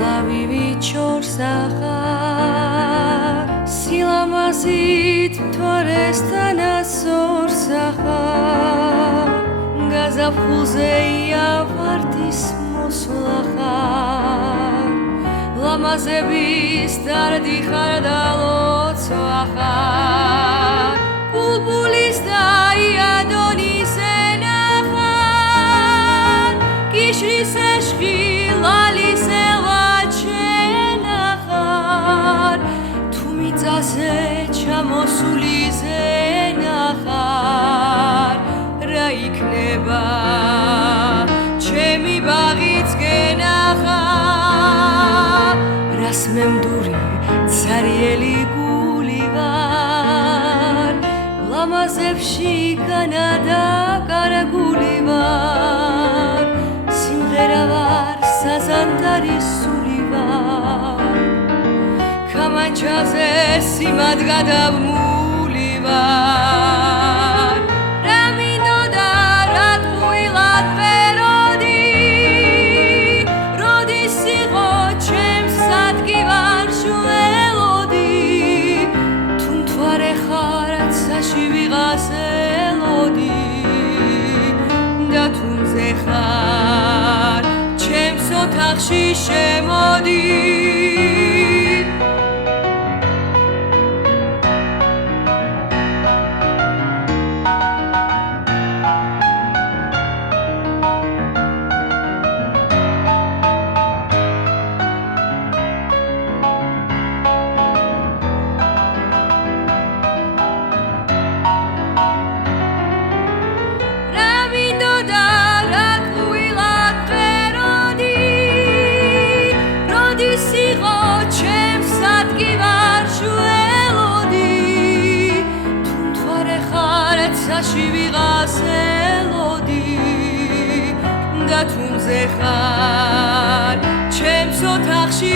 ვიჩორს ახარ სილამაზით თორესთან ასორს ახარ გაზაფხულზე იავარდის მოსვლა ხარ ლამაზების დარდი ხარ და ლოცვა ხარ ბულბულის და იადონის ენახარ კიშრის ეშხი ლალის ზე ჩამოსული ზენახარ რა იქნება ჩემი ბაღიც გენახარ რას მემდური ცარიელი გული ვარ ლამაზებში განადაკარგული ვარ სიმღერა ვარ საზანდარი სული ვარ კამანჩაზე სიმად გადავმული ვარ რა მინდოდა რა ტყუილად ვეროდი როდის იყო ჩემს ადგივარში ველოდი თუ მთვარე ხარაცაში ვიღას ელოდი და თუნზე ხარ ჩემს ოთახში შემოდი ვიღას ელოდი და თუნზე ხარ ჩემს ოთახში